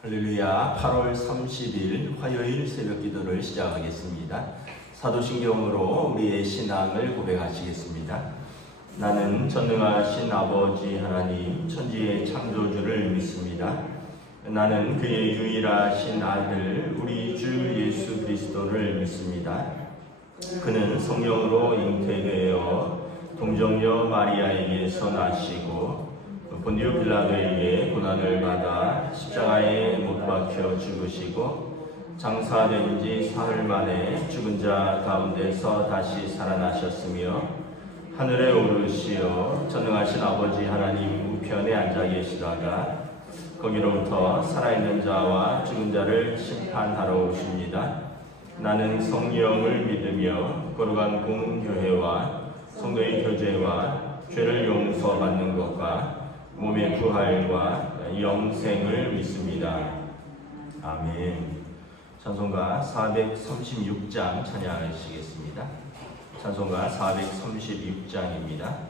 할렐루야. 8월 30일 화요일 새벽 기도를 시작하겠습니다. 사도신경으로 우리의 신앙을 고백하시겠습니다. 나는 전능하신 아버지 하나님 천지의 창조주를 믿습니다. 나는 그의 유일하신 아들 우리 주 예수 그리스도를 믿습니다. 그는 성령으로 잉태되어 동정녀 마리아에게서 나시고 본디오 빌라도에게 고난을 받아 십자가에 못 박혀 죽으시고 장사된 지 사흘 만에 죽은 자 가운데서 다시 살아나셨으며 하늘에 오르시어 전능하신 아버지 하나님 우편에 앉아 계시다가 거기로부터 살아있는 자와 죽은 자를 심판하러 오십니다. 나는 성령을 믿으며 거룩한 공교회와 성도의 교제와 죄를 용서받는 것과 몸의 부활과 영생을 믿습니다. 아멘. 찬송가 436장 찬양하시겠습니다. 찬송가 436장입니다.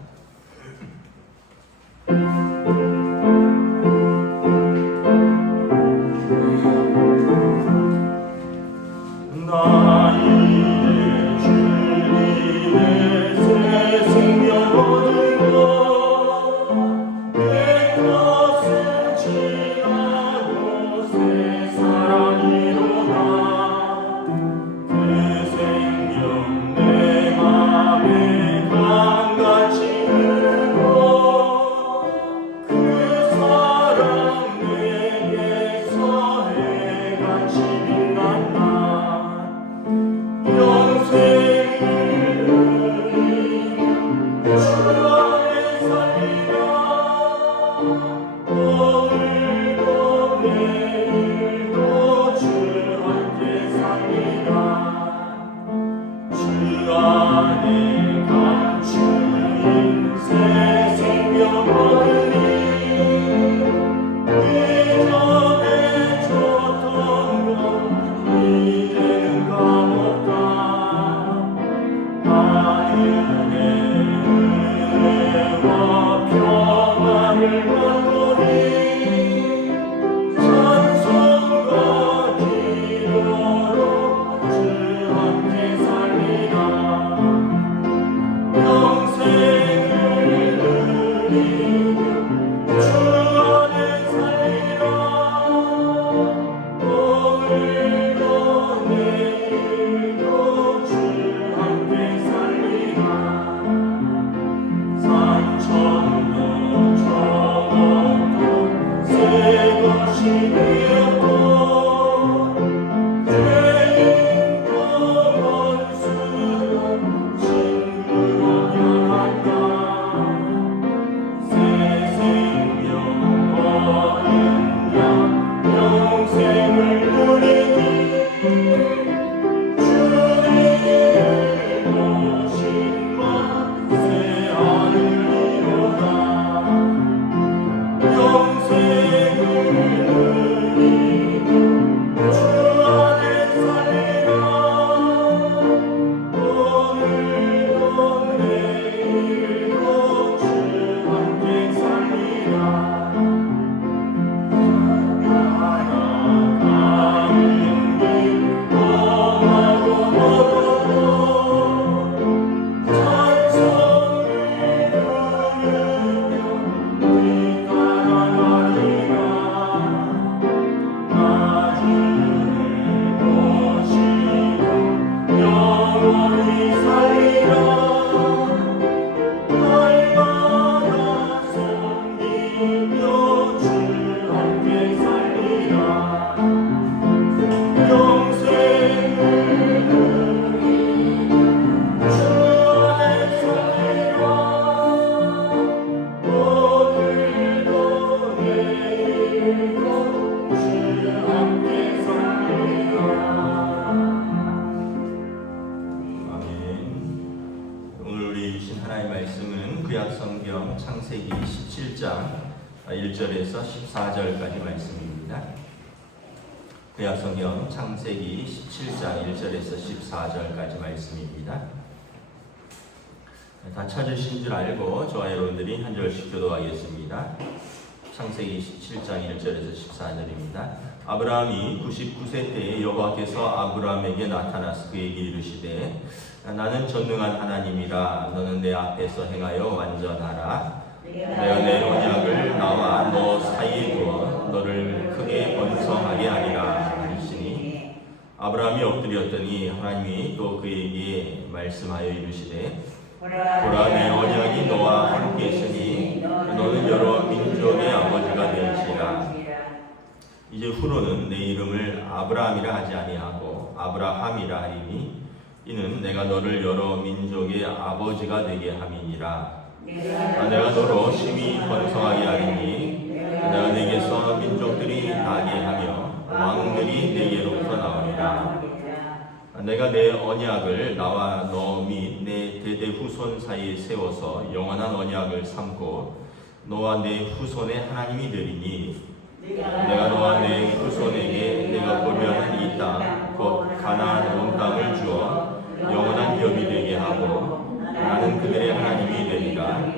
창세기 17장 1절에서 14절까지 말씀입니다. 구약성경 창세기 17장 1절에서 14절까지 말씀입니다. 다 찾으신 줄 알고 저와 여러분들이 한 절씩 교도하겠습니다. 창세기 17장 1절에서 14절입니다. 아브라함이 99세 때에 여호와께서 아브라함에게 나타나서 그에게 이르시되 나는 전능한 하나님이라 너는 내 앞에서 행하여 완전하라. 내가 내 언약을 나와 너 사이에 두어 너를 크게 번성하게 하리라 하시니 아브라함이 엎드렸더니 하나님이 또 그에게 말씀하여 이르시되 보라 내 언약이 너와 함께 있으니 너는 여러 민족의 아버지가 될지라. 이제 후로는 내 이름을 아브라함이라 하지 아니하고 아브라함이라 하리니 이는 내가 너를 여러 민족의 아버지가 되게 함이니라. 내가 너로 심히 번성하게 하리니 내가 내게서 민족들이 나게 하며 왕들이 내게로부터 나오리라. 내가 내 언약을 나와 너 및 내 대대 후손 사이에 세워서 영원한 언약을 삼고 너와 내 후손의 하나님이 되리니 내가 너와 내 후손에게 내가 보려는 이 땅 곧 가나안 온 땅을 주어 영원한 협이 되게 하고 나는 그들의 하나님이 되리라.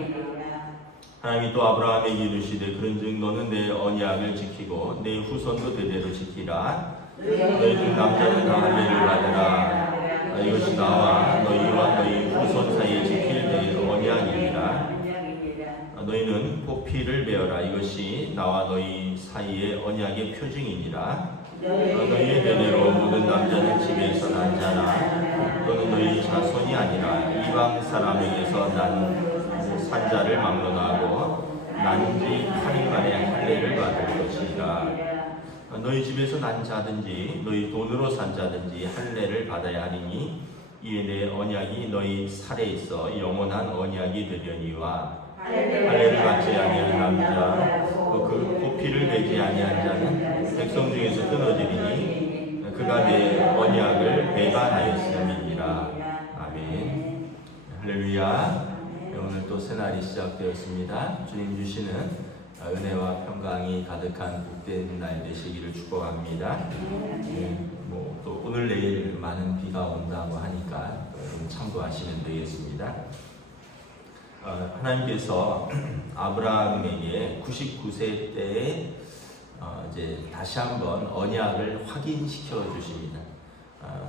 하나님이 또 아브라함에게 이르시되 그런즉 너는 내 언약을 지키고 내 후손도 대대로 지키라. 너희 중 남자는 다 할례를 받으라. 이것이 나와 너희와 너희 후손 사이에 지킬 내 언약이니라. 너희는 포피를 베어라. 이것이 나와 너희 사이의 언약의 표징이니라. 너희의 대대로 모든 남자는 집에서 난 자나 또는 너희 자손이 아니라 이방 사람에게서 난 산자를 막론하고 난지 8일 만에 할례를 받을 것이니라. 너희 집에서 난 자든지 너희 돈으로 산 자든지 할례를 받아야 하리니 이에 내 언약이 너희 살에 있어 영원한 언약이 되려니와 할례를 받지 아니한 남자 그 포피를 베지 아니한 자는 백성 중에서 끊어지리니 그가 내 언약을 배반하였음이니라. 아멘. 할렐루야. 오늘 또 새날이 시작되었습니다. 주님 주시는 은혜와 평강이 가득한 복된 날 되시기를 축복합니다. 또 오늘 내일 많은 비가 온다고 하니까 참고하시면 되겠습니다. 하나님께서 아브라함에게 99세 때에 이제 다시 한번 언약을 확인시켜 주십니다.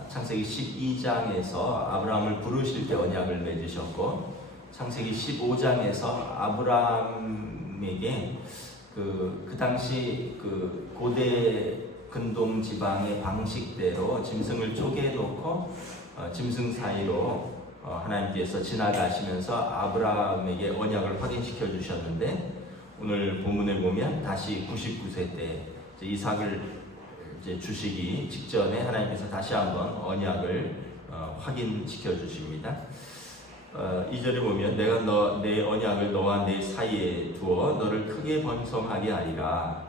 창세기 12장에서 아브라함을 부르실 때 언약을 맺으셨고 창세기 15장에서 아브라함에게 그 당시 그 고대 근동 지방의 방식대로 짐승을 쪼개놓고 짐승 사이로 하나님께서 지나가시면서 아브라함에게 언약을 확인시켜 주셨는데 오늘 본문에 보면 다시 99세 때 이삭을 이제 주시기 직전에 하나님께서 다시 한번 언약을 확인시켜 주십니다. 2절에 보면 내가 내 언약을 너와 내 사이에 두어 너를 크게 번성하게 하리라.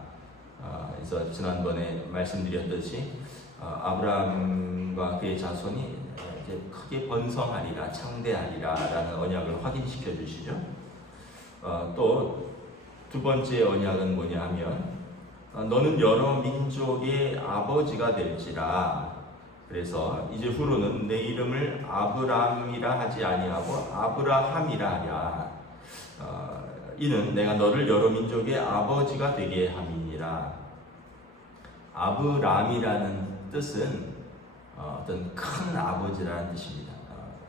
그래서 지난번에 말씀드렸듯이 아브라함과 그의 자손이 이제 크게 번성하리라, 창대하리라 라는 언약을 확인시켜 주시죠. 또 두 번째 언약은 뭐냐 하면 너는 여러 민족의 아버지가 될지라. 그래서 이제 후로는 내 이름을 아브람이라 하지 아니하고 아브라함이라 하랴. 이는 내가 너를 여러 민족의 아버지가 되게 함이니라. 아브람이라는 뜻은 어떤 큰 아버지라는 뜻입니다.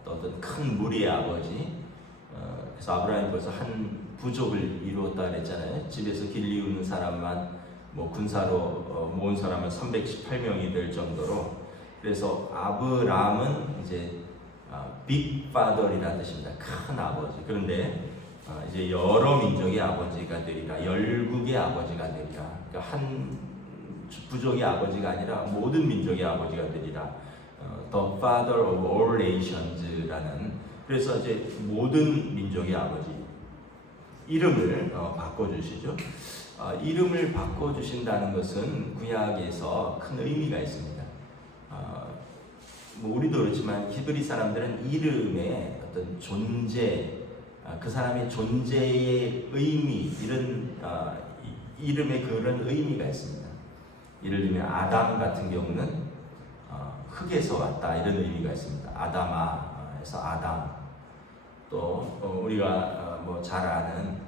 어떤 큰 무리의 아버지. 그래서 아브라함이 벌써 한 부족을 이루었다 그랬잖아요. 집에서 길 이우는 사람만 군사로 모은 사람은 318명이 될 정도로. 그래서 아브람은 이제 빅파더이라는 뜻입니다. 큰 아버지. 그런데 이제 여러 민족의 아버지가 되리라. 열국의 아버지가 되리라. 그러니까 한 부족의 아버지가 아니라 모든 민족의 아버지가 되리라. The Father of all Nations라는. 그래서 이제 모든 민족의 아버지. 이름을 바꿔주시죠. 이름을 바꿔주신다는 것은 구약에서 큰 의미가 있습니다. 우리도 그렇지만 히브리 사람들은 이름의 어떤 존재, 그 사람의 존재의 의미, 이런 이름에 그런 의미가 있습니다. 예를 들면 아담 같은 경우는 흙에서 왔다 이런 의미가 있습니다. 아담아 해서 아담. 또 우리가 잘 아는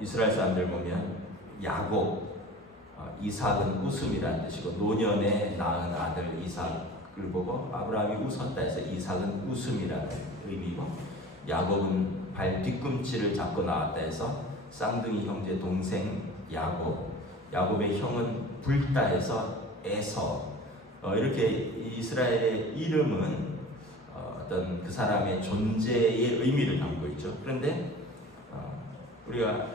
이스라엘 사람들 보면 야곱 이삭은 웃음이라는 뜻이고 노년에 낳은 아들 이삭을 보고 아브라함이 웃었다 해서 이삭은 웃음이라는 의미고, 야곱은 발 뒤꿈치를 잡고 나왔다 해서 쌍둥이 형제 동생 야곱의 형은 불다 해서 에서. 이렇게 이스라엘의 이름은 어떤 그 사람의 존재의 의미를 담고 있죠. 그런데 우리가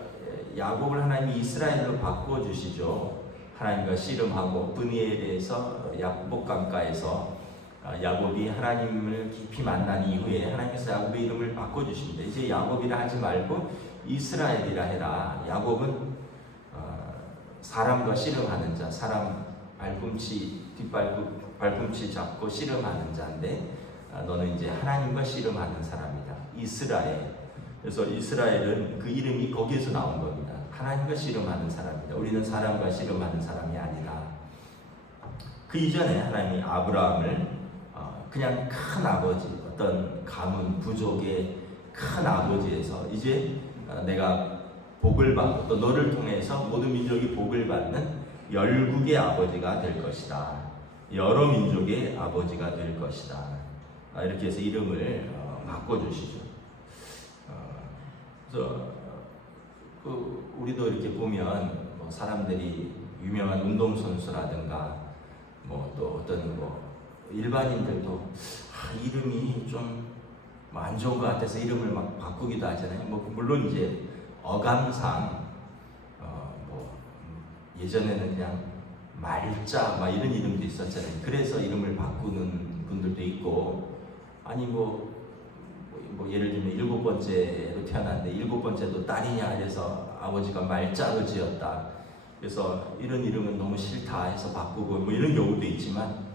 야곱을 하나님이 이스라엘로 바꿔주시죠. 하나님과 씨름하고 브니엘에서 야복강가에서 야곱이 하나님을 깊이 만난 이후에 하나님께서 야곱의 이름을 바꿔주십니다. 이제 야곱이라 하지 말고 이스라엘이라 해라. 야곱은 사람과 씨름하는 자, 사람 발꿈치 잡고 씨름하는 자인데 너는 이제 하나님과 씨름하는 사람이다. 이스라엘. 그래서 이스라엘은 그 이름이 거기에서 나온 겁니다. 하나님과 씨름하는 사람이다. 우리는 사람과 씨름하는 사람이 아니라. 그 이전에 하나님이 아브라함을 그냥 큰 아버지, 어떤 가문 부족의 큰 아버지에서 이제 내가 복을 받고 또 너를 통해서 모든 민족이 복을 받는 열국의 아버지가 될 것이다. 여러 민족의 아버지가 될 것이다. 이렇게 해서 이름을 바꿔주시죠. 그래서 우리도 이렇게 보면 사람들이 유명한 운동선수라든가 또 어떤 일반인들도 이름이 좀 안 좋은 것 같아서 이름을 막 바꾸기도 하잖아요. 물론 이제 어감상 예전에는 그냥 말자 이런 이름도 있었잖아요. 그래서 이름을 바꾸는 분들도 있고, 아니 예를 들면 7번째로 태어났는데 7번째도 딸이냐 해서 아버지가 말자로 지었다. 그래서 이런 이름은 너무 싫다 해서 바꾸고 이런 경우도 있지만,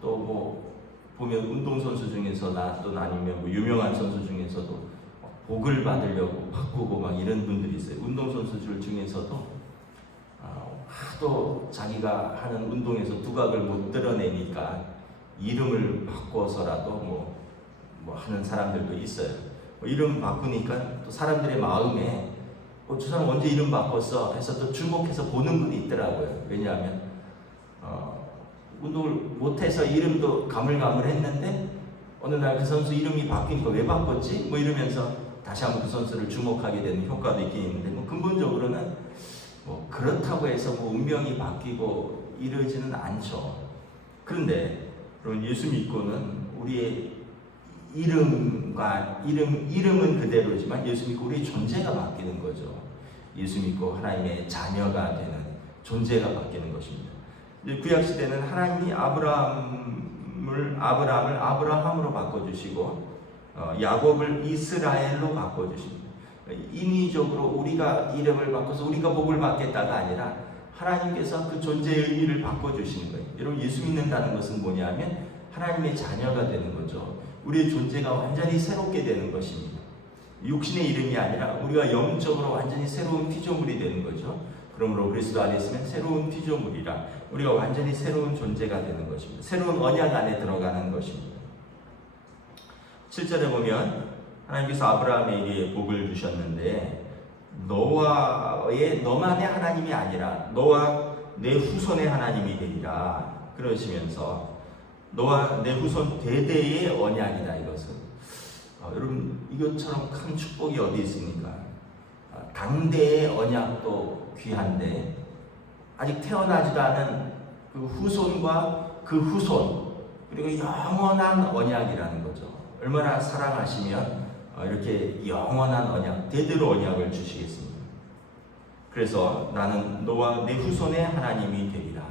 또 보면 운동선수 중에서나 또 아니면 유명한 선수 중에서도 복을 받으려고 바꾸고 이런 분들이 있어요. 운동선수들 중에서도 하도 자기가 하는 운동에서 두각을 못 드러내니까 이름을 바꿔서라도 하는 사람들도 있어요. 이름 바꾸니까 또 사람들의 마음에 저 사람 언제 이름 바꿨어 해서 또 주목해서 보는 분이 있더라고요. 왜냐하면 운동을 못해서 이름도 가물가물했는데 어느 날 그 선수 이름이 바뀌니까 왜 바꿨지? 이러면서 다시 한번 그 선수를 주목하게 되는 효과도 있긴 있는데 근본적으로는 그렇다고 해서 운명이 바뀌고 이러지는 않죠. 그런데 그럼 예수 믿고는 우리의 이름은 그대로지만 예수 믿고 우리의 존재가 바뀌는 거죠. 예수 믿고 하나님의 자녀가 되는 존재가 바뀌는 것입니다. 구약 시대는 하나님이 아브라함을 아브라함으로 바꿔주시고 야곱을 이스라엘로 바꿔주십니다. 인위적으로 우리가 이름을 바꿔서 우리가 복을 받겠다가 아니라 하나님께서 그 존재의 의미를 바꿔주시는 거예요. 여러분, 예수 믿는다는 것은 뭐냐면 하나님의 자녀가 되는 거죠. 우리의 존재가 완전히 새롭게 되는 것입니다. 육신의 이름이 아니라 우리가 영적으로 완전히 새로운 피조물이 되는 거죠. 그러므로 그리스도 안에 있으면 새로운 피조물이라 우리가 완전히 새로운 존재가 되는 것입니다. 새로운 언약 안에 들어가는 것입니다. 7절에 보면 하나님께서 아브라함에게 복을 주셨는데 너만의 하나님이 아니라 너와 내 후손의 하나님이 되리라 그러시면서 너와 내 후손 대대의 언약이다. 이것은 여러분, 이것처럼 큰 축복이 어디 있습니까? 당대의 언약도 귀한데 아직 태어나지도 않은 그 후손과 그 후손, 그리고 영원한 언약이라는 거죠. 얼마나 사랑하시면 이렇게 영원한 언약, 대대로 언약을 주시겠습니다. 그래서 나는 너와 내 후손의 하나님이 되리라.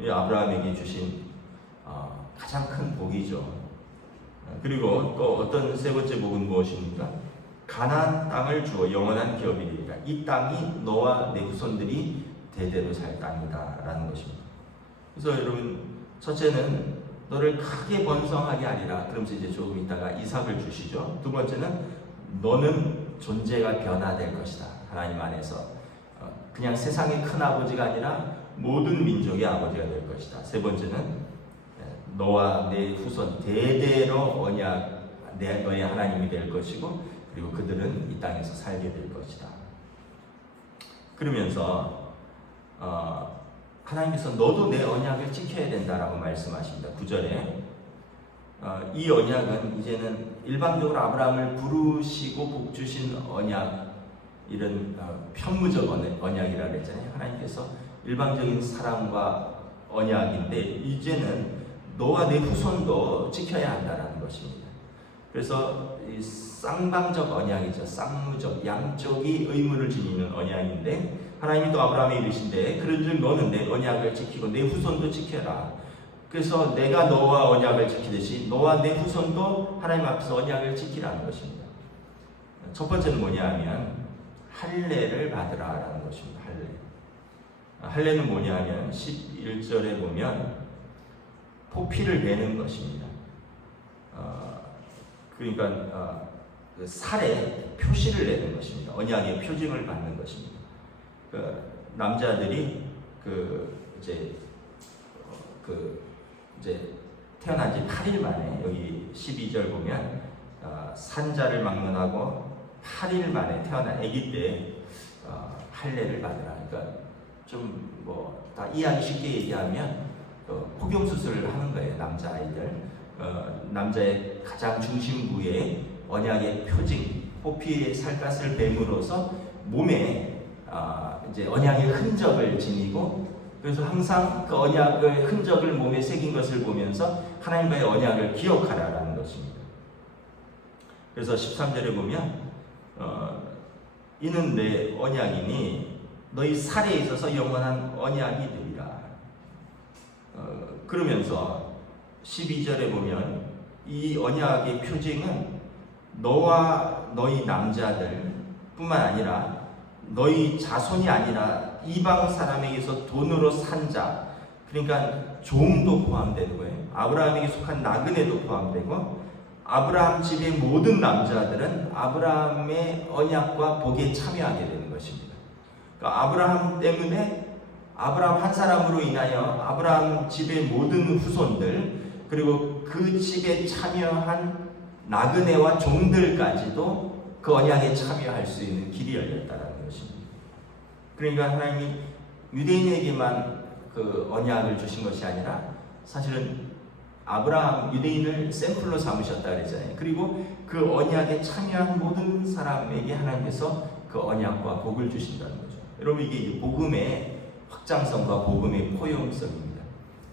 아브라함에게 주신 가장 큰 복이죠. 그리고 또 어떤 세 번째 복은 무엇입니까? 가나안 땅을 주어 영원한 기업이 되리라. 이 땅이 너와 내 후손들이 대대로 살 땅이다 라는 것입니다. 그래서 여러분, 첫째는 너를 크게 번성하게 하리라. 그러면서 이제 조금 있다가 이삭을 주시죠. 두 번째는 너는 존재가 변화될 것이다. 하나님 안에서 그냥 세상의 큰 아버지가 아니라 모든 민족의 아버지가 될 것이다. 세 번째는 너와 내 후손 대대로 언약 너의 하나님이 될 것이고, 그리고 그들은 이 땅에서 살게 될 것이다. 그러면서 하나님께서 너도 내 언약을 지켜야 된다라고 말씀하십니다. 9절에 이 언약은 이제는 일방적으로 아브라함을 부르시고 복 주신 언약, 이런 편무적 언약이라고 그랬잖아요. 하나님께서 일방적인 사랑과 언약인데 이제는 너와 내 후손도 지켜야 한다는 것입니다. 그래서 이 쌍방적 언약이죠. 쌍무적, 양쪽이 의무를 지니는 언약인데 하나님이 또 아브라함에 이르신데 그런즉 너는 내 언약을 지키고 내 후손도 지켜라. 그래서 내가 너와 언약을 지키듯이 너와 내 후손도 하나님 앞에서 언약을 지키라는 것입니다. 첫 번째는 뭐냐면 할례를 받으라라는 것입니다. 할례는 뭐냐면 11절에 보면 포피를 내는 것입니다. 그러니까 그 살에 표시를 내는 것입니다. 언약의 표징을 받는 것입니다. 남자들이 이제 태어난 지 8일 만에 여기 12절 보면 산자를 막론하고 8일 만에 태어난 아기 때 할례를 받으라. 그러니까 좀 다 이해하기 쉽게 얘기하면 포경 수술을 하는 거예요. 남자 아이들 남자의 가장 중심부에 언약의 표징, 포피의 살갗을 뱀으로써 몸에 이제 언약의 흔적을 지니고 그래서 항상 그 언약의 흔적을 몸에 새긴 것을 보면서 하나님과의 언약을 기억하라라는 것입니다. 그래서 13절에 보면 이는 내 언약이니 너희 살에 있어서 영원한 언약이 되리라. 그러면서 12절에 보면 이 언약의 표징은 너와 너희 남자들 뿐만 아니라 너희 자손이 아니라 이방 사람에게서 돈으로 산 자, 그러니까 종도 포함되는 거예요. 아브라함에게 속한 나그네도 포함되고 아브라함 집의 모든 남자들은 아브라함의 언약과 복에 참여하게 되는 것입니다. 그러니까 아브라함 때문에 아브라함 한 사람으로 인하여 아브라함 집의 모든 후손들 그리고 그 집에 참여한 나그네와 종들까지도 그 언약에 참여할 수 있는 길이 열렸다는 것입니다. 그러니까 하나님이 유대인에게만 그 언약을 주신 것이 아니라 사실은 아브라함 유대인을 샘플로 삼으셨다 그랬잖아요. 그리고 그 언약에 참여한 모든 사람에게 하나님께서 그 언약과 복을 주신다는 거죠. 여러분 이게 복음의 확장성과 복음의 포용성입니다.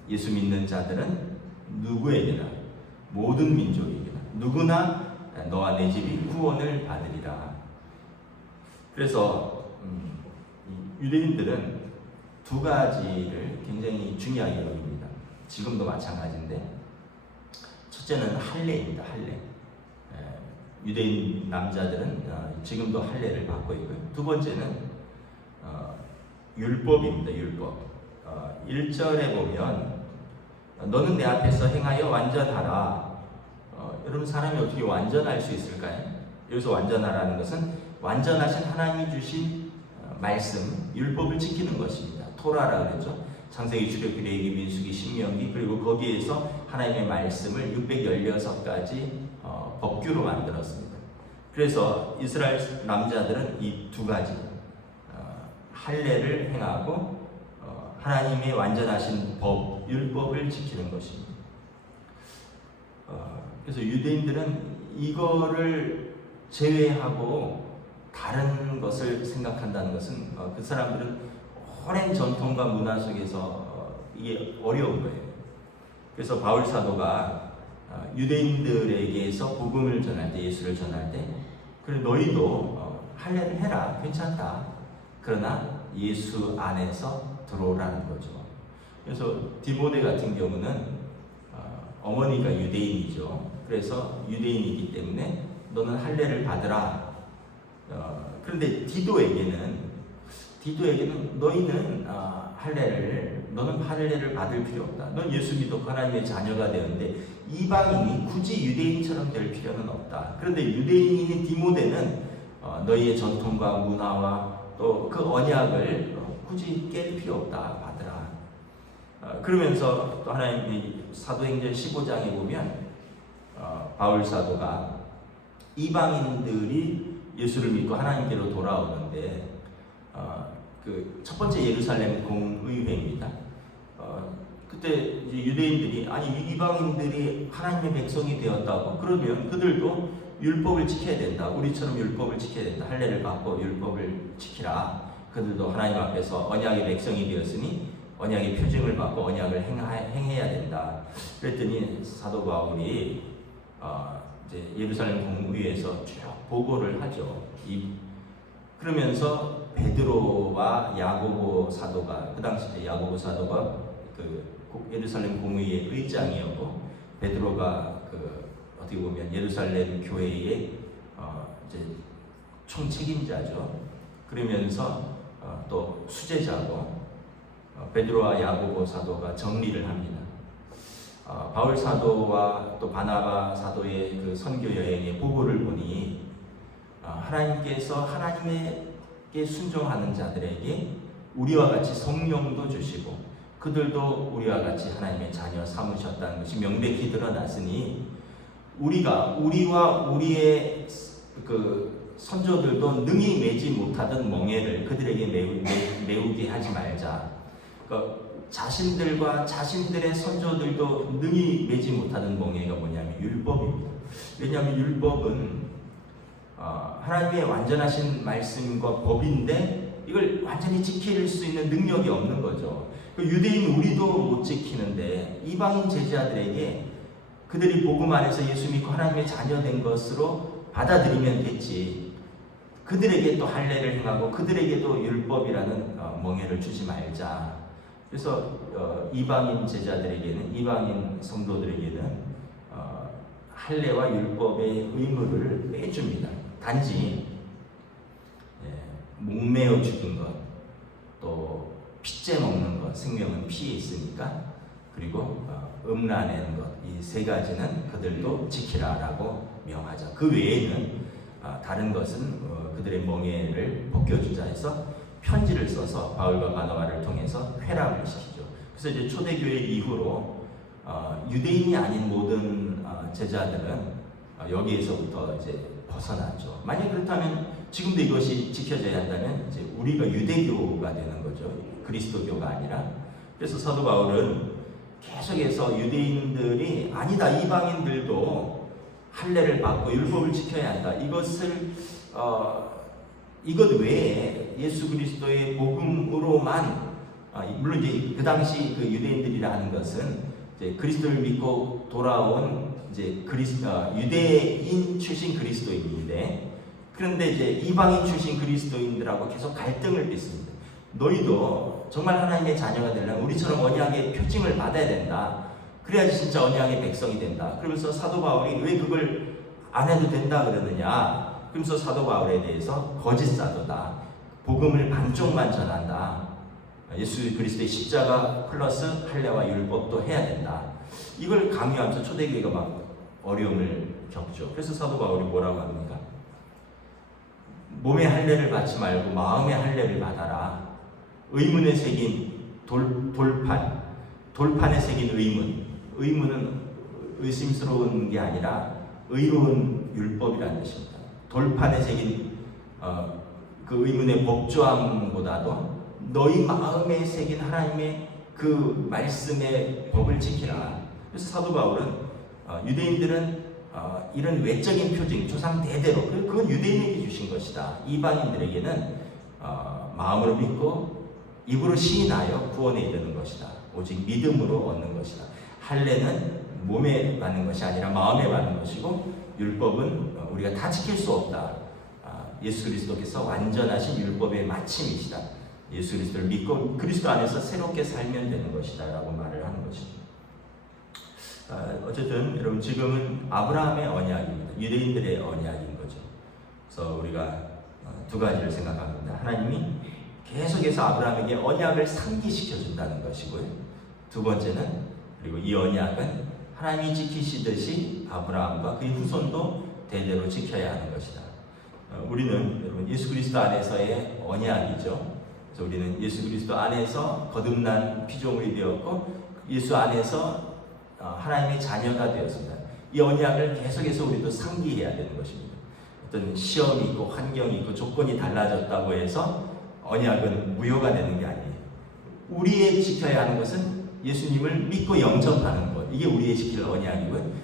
예수 믿는 자들은 누구에게나 모든 민족에게나 누구나 너와 내 집이 구원을 받으리라. 그래서 유대인들은 두 가지를 굉장히 중요하게 여깁니다. 지금도 마찬가지인데 첫째는 할례입니다. 할례. 유대인 남자들은 지금도 할례를 받고 있고요. 두 번째는 율법입니다. 율법. 1절에 보면 너는 내 앞에서 행하여 완전하라. 여러분 사람이 어떻게 완전할 수 있을까요? 여기서 완전하라는 것은 완전하신 하나님이 주신 말씀, 율법을 지키는 것입니다. 토라라 그랬죠. 창세기, 출애굽기, 레위기, 민수기, 신명기 그리고 거기에서 하나님의 말씀을 616가지 법규로 만들었습니다. 그래서 이스라엘 남자들은 이 두 가지 할례를 행하고 하나님의 완전하신 법, 율법을 지키는 것입니다. 그래서 유대인들은 이거를 제외하고 다른 것을 생각한다는 것은 그 사람들은 오랜 전통과 문화 속에서 이게 어려운 거예요. 그래서 바울 사도가 유대인들에게서 복음을 전할 때, 예수를 전할 때 그래 너희도 할례를 해라, 괜찮다. 그러나 예수 안에서 들어오라는 거죠. 그래서 디모데 같은 경우는 어머니가 유대인이죠. 그래서 유대인이기 때문에 너는 할례를 받으라. 그런데 디도에게는 너희는 너는 할례를 받을 필요 없다. 넌 예수 믿고 하나님의 자녀가 되었는데 이방인이 굳이 유대인처럼 될 필요는 없다. 그런데 유대인인 디모데는 너희의 전통과 문화와 또 그 언약을 굳이 깰 필요 없다. 받으라. 그러면서 또 하나님이 사도행전 15장에 보면 바울 사도가 이방인들이 예수를 믿고 하나님께로 돌아오는데 그 첫 번째 예루살렘 공의회입니다. 그때 이제 유대인들이 아니 이방인들이 하나님의 백성이 되었다고 그러면 그들도 율법을 지켜야 된다. 우리처럼 율법을 지켜야 된다. 할례를 받고 율법을 지키라. 그들도 하나님 앞에서 언약의 백성이 되었으니 언약의 표징을 받고 언약을 행해야 된다. 그랬더니 사도 바울이 이제 예루살렘 공의회에서 쭉 보고를 하죠. 그러면서 베드로와 야고보 사도가 그 당시 야고보 사도가 그 예루살렘 공의회 의장이었고 베드로가 그 어떻게 보면 예루살렘 교회의 이제 총책임자죠. 그러면서 또 수제자고 베드로와 야고보 사도가 정리를 합니다. 바울 사도와 또 바나바 사도의 그 선교 여행의 보고를 보니 하나님께서 하나님께 순종하는 자들에게 우리와 같이 성령도 주시고 그들도 우리와 같이 하나님의 자녀 삼으셨다는 것이 명백히 드러났으니 우리와 우리의 그 선조들도 능히 매지 못하던 멍에를 그들에게 메우게 하지 말자. 그러니까 자신들과 자신들의 선조들도 능히 매지 못하는 멍에가 뭐냐면 율법입니다. 왜냐하면 율법은 하나님의 완전하신 말씀과 법인데 이걸 완전히 지킬 수 있는 능력이 없는 거죠. 유대인 우리도 못 지키는데 이방인 제자들에게 그들이 복음 안에서 예수 믿고 하나님의 자녀된 것으로 받아들이면 됐지. 그들에게 또 할례를 행하고 그들에게도 율법이라는 멍에를 주지 말자. 그래서 이방인 제자들에게는 이방인 성도들에게는 할례와 율법의 의무를 빼줍니다. 단지 목매어 죽인 것, 또 핏째 먹는 것, 생명은 피에 있으니까, 그리고 음란한 것, 이 세 가지는 그들도 지키라라고 명하자. 그 외에는 다른 것은 그들의 멍에를 벗겨주자 해서 편지를 써서 바울과 바나바를 통해서 회람을 시키죠. 그래서 이제 초대교회 이후로 유대인이 아닌 모든 제자들은 여기에서부터 이제 벗어났죠. 만약 그렇다면 지금도 이것이 지켜져야 한다면 이제 우리가 유대교가 되는 거죠. 그리스도교가 아니라. 그래서 사도 바울은 계속해서 유대인들이 아니다 이방인들도 할례를 받고 율법을 지켜야 한다. 이것 외에 예수 그리스도의 복음으로만 물론 이제 그 당시 그 유대인들이라 하는 것은 이제 그리스도를 믿고 돌아온 이제 유대인 출신 그리스도인인데 그런데 이제 이방인 출신 그리스도인들하고 계속 갈등을 빚습니다. 너희도 정말 하나님의 자녀가 되려면 우리처럼 언약의 표징을 받아야 된다. 그래야지 진짜 언약의 백성이 된다. 그러면서 사도 바울이 왜 그걸 안 해도 된다 그러느냐. 그러면서 사도 바울에 대해서 거짓 사도다. 복음을 반쪽만 전한다. 예수 그리스도의 십자가 플러스 할례와 율법도 해야 된다. 이걸 강요하면서 초대교회가 막 어려움을 겪죠. 그래서 사도 바울이 뭐라고 합니까? 몸의 할례를 받지 말고 마음의 할례를 받아라. 의문에 새긴 돌판에 새긴 의문은 의심스러운 게 아니라 의로운 율법이라는 뜻입니다. 돌판에 새긴 그 의문의 법조함보다도 너희 마음에 새긴 하나님의 그 말씀의 법을 지키라. 그래서 사도 바울은 유대인들은 이런 외적인 표징, 조상 대대로 그건 유대인에게 주신 것이다. 이방인들에게는 마음으로 믿고 입으로 시인하여 구원에 이르는 것이다. 오직 믿음으로 얻는 것이다. 할례는 몸에 받는 것이 아니라 마음에 받는 것이고 율법은 우리가 다 지킬 수 없다. 예수 그리스도께서 완전하신 율법의 마침이시다. 예수 그리스도를 믿고 그리스도 안에서 새롭게 살면 되는 것이다 라고 말을 하는 것이죠. 어쨌든 여러분 지금은 아브라함의 언약입니다. 유대인들의 언약인 거죠. 그래서 우리가 두 가지를 생각합니다. 하나님이 계속해서 아브라함에게 언약을 상기시켜준다는 것이고요. 두 번째는 그리고 이 언약은 하나님이 지키시듯이 아브라함과 그의 후손도 대대로 지켜야 하는 것이다. 우리는 여러분 예수 그리스도 안에서의 언약이죠. 그래서 우리는 예수 그리스도 안에서 거듭난 피조물이 되었고 예수 안에서 하나님의 자녀가 되었습니다. 이 언약을 계속해서 우리도 상기해야 되는 것입니다. 어떤 시험이 있고 환경이 있고 조건이 달라졌다고 해서 언약은 무효가 되는 게 아니에요. 우리의 지켜야 하는 것은 예수님을 믿고 영접하는 것. 이게 우리의 지킬 언약이고요.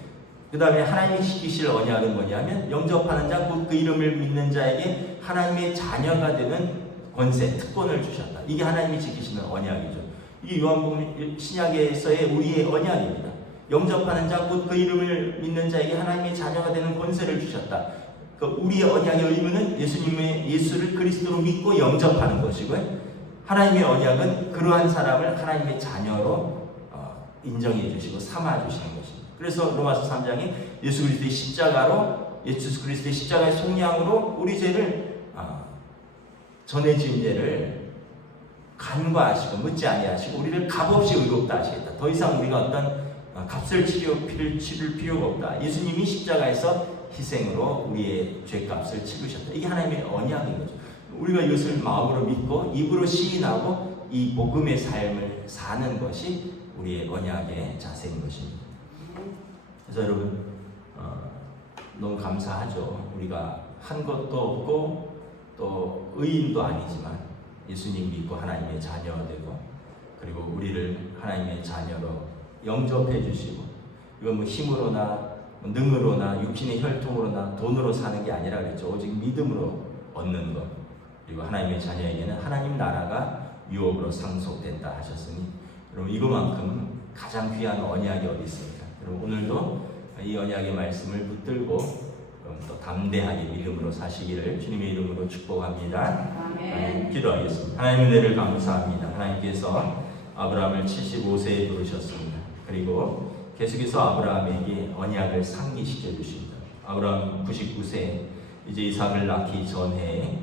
그 다음에 하나님이 지키실 언약은 뭐냐면 영접하는 자, 곧 그 이름을 믿는 자에게 하나님의 자녀가 되는 권세, 특권을 주셨다. 이게 하나님이 지키시는 언약이죠. 이게 요한복음 신약에서의 우리의 언약입니다. 영접하는 자, 곧 그 이름을 믿는 자에게 하나님의 자녀가 되는 권세를 주셨다. 그 우리의 언약의 의무는 예수를 그리스도로 믿고 영접하는 것이고요. 하나님의 언약은 그러한 사람을 하나님의 자녀로 인정해 주시고 삼아 주시는 것입니다. 그래서 로마서 3장에 예수 그리스도의 십자가로, 예수 그리스도의 십자가의 속량으로 우리 죄를 전에 지은 죄를 간과하시고 묻지 아니하시고 우리를 값없이 의롭다 하시겠다. 더 이상 우리가 어떤 값을 치를 필요가 없다. 예수님이 십자가에서 희생으로 우리의 죄값을 치르셨다. 이게 하나님의 언약인 거죠. 우리가 이것을 마음으로 믿고 입으로 시인하고 이 복음의 삶을 사는 것이 우리의 언약의 자세인 것입니다. 그래서 여러분 너무 감사하죠. 우리가 한 것도 없고 또 의인도 아니지만 예수님 믿고 하나님의 자녀가 되고 그리고 우리를 하나님의 자녀로 영접해 주시고 이건 뭐 힘으로나 능으로나 육신의 혈통으로나 돈으로 사는 게 아니라 그랬죠. 오직 믿음으로 얻는 것. 그리고 하나님의 자녀에게는 하나님 나라가 유업으로 상속된다 하셨으니 여러분 이거만큼 가장 귀한 언약이 어디 있습니까? 여러분 오늘도 이 언약의 말씀을 붙들고 또 담대하게 믿음으로 사시기를 주님의 이름으로 축복합니다. 아멘. 기도하겠습니다. 하나님의 은혜를 감사합니다. 하나님께서 아브라함을 75세에 부르셨습니다. 그리고 계속해서 아브라함에게 언약을 상기시켜 주십니다. 아브라함 99세 이제 이삭을 낳기 전에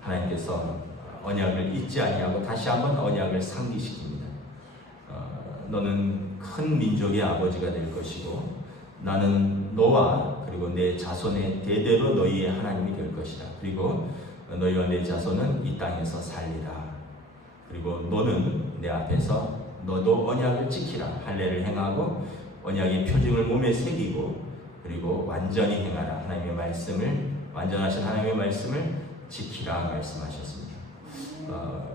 하나님께서 언약을 잊지 아니하고 다시 한번 언약을 상기시킵니다. 너는 큰 민족의 아버지가 될 것이고 나는 너와 그리고 내 자손의 대대로 너희의 하나님이 될 것이다. 그리고 너희와 내 자손은 이 땅에서 살리라. 그리고 너는 내 앞에서 너도 언약을 지키라. 할례를 행하고 언약의 표징을 몸에 새기고 그리고 완전히 행하라. 하나님의 말씀을 완전하신 하나님의 말씀을 지키라 말씀하셨습니다.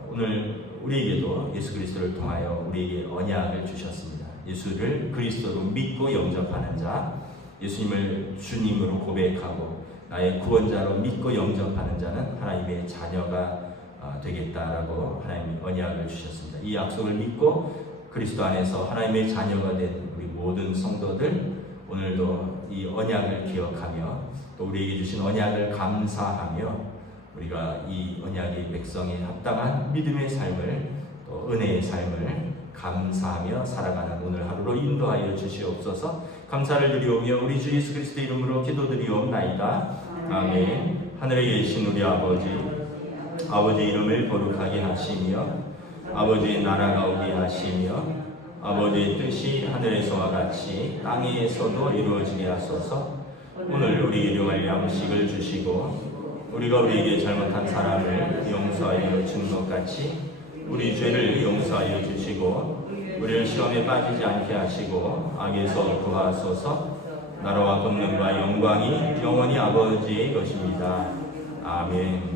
오늘 우리에게도 예수 그리스도를 통하여 우리에게 언약을 주셨습니다. 예수를 그리스도로 믿고 영접하는 자, 예수님을 주님으로 고백하고 나의 구원자로 믿고 영접하는 자는 하나님의 자녀가 되겠다라고 하나님이 언약을 주셨습니다. 이 약속을 믿고 그리스도 안에서 하나님의 자녀가 된 우리 모든 성도들 오늘도 이 언약을 기억하며 또 우리에게 주신 언약을 감사하며 우리가 이 언약의 백성에 합당한 믿음의 삶을 또 은혜의 삶을 감사하며 살아가는 오늘 하루로 인도하여 주시옵소서. 감사를 드리오며 우리 주 예수 그리스도 이름으로 기도드리옵나이다. 아멘. 하늘에 계신 우리 아버지 이름을 거룩하게 하시며 아버지의 나라가 오게 하시며 아버지의 뜻이 하늘에서와 같이 땅에서도 이루어지게 하소서. 오늘 우리 일용할 양식을 주시고 우리가 우리에게 잘못한 사람을 용서하여 준 것 같이 우리 죄를 용서하여 주시고 우리를 시험에 빠지지 않게 하시고 악에서 구하소서. 나라와 권능과 영광이 영원히 아버지의 것입니다. 아멘.